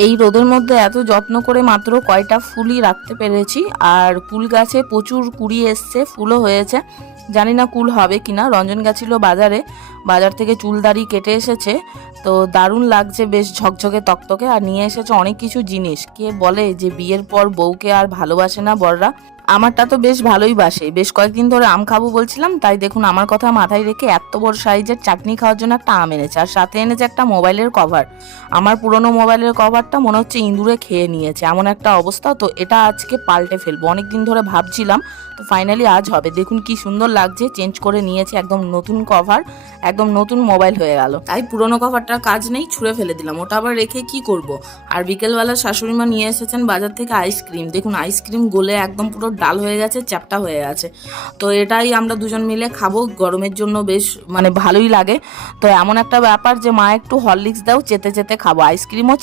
এই রোদের মধ্যে এত যত্ন করে মাত্র কয়টা ফুলই রাখতে পেরেছি। আর কুল গাছে প্রচুর কুড়ি এসছে, ফুলও হয়েছে। জানি না কুল হবে কিনা। রঞ্জন গেছিল বাজারে, বাজার থেকে চুলদাড়ি কেটে এসেছে। তো দারুণ লাগছে, বেশ ঝকঝকে তকতকে। আর নিয়ে এসেছে অনেক কিছু জিনিস। কে বলে যে বিয়ের পর বউকে আর ভালোবাসে না বররা? আমারটা তো বেশ ভালোই বাসে। বেশ কয়েকদিন ধরে আম খাবো বলছিলাম, তাই দেখুন আমার কথা মাথায় রেখে এত বড় সাইজের চাটনি খাওয়ার জন্য একটা আম এনেছে, আর সাথে এনেছে একটা মোবাইলের কভার। আমার পুরনো মোবাইলের কভারটা মনে হচ্ছে ইঁদুরে খেয়ে নিয়েছে, এমন একটা অবস্থা। তো এটা আজকে পাল্টে ফেলবো, অনেকদিন ধরে ভাবছিলাম। তো ফাইনালি আজ হবে। দেখুন কি সুন্দর লাগছে, চেঞ্জ করে নিয়েছে, একদম নতুন কভার, একদম নতুন মোবাইল হয়ে গেল। তাই পুরনো কভারটার কাজ নেই, ছুঁড়ে ফেলে দিলাম। ওটা আবার রেখে কি করব। আর বিকেলবেলা শাশুড়ি মা নিয়ে এসেছেন বাজার থেকে আইসক্রিম। দেখুন আইসক্রিম গলে একদম পুরো ডাল হয়ে গেছে, চ্যাপটা হয়ে গেছে। তো এটাই আমরা দুজন মিলে খাবো, গরমের জন্য বেশ ভালোই লাগে। তো এমন একটা ব্যাপার যে মা একটু হরলিক্স দাও, চেতে চেতে খাবো, আইসক্রিমও